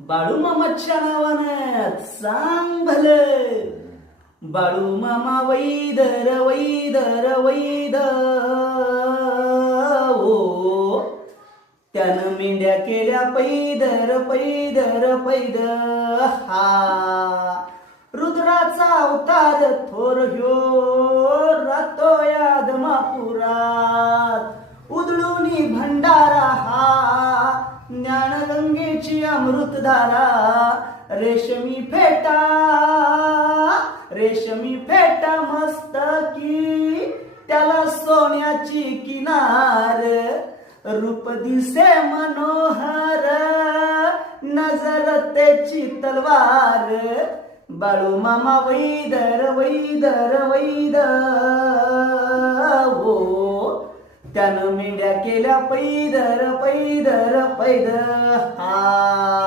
बाळू मामाच्या नावानं सांग भले. बाळू मामा वैदर वैदर वैद ओ, त्यानं मेंढ्या केल्या पैदर पैदर पैद. हा रुद्राचा अवतार थोर ह्यो रातो याद मापुरात. उधळूनी भंडारा हा ज्ञानगंगेची अमृतधारा. रेशमी फेटा रेशमी फेटा मस्तकी, त्याला सोन्याची किनार. रूप दिसे मनोहर, नजर त्याची तलवार. बाळू मामा वैदर वैदर वैद हो, त्यानं मेंढ्या केल्या पैदर पैदर पैद. हा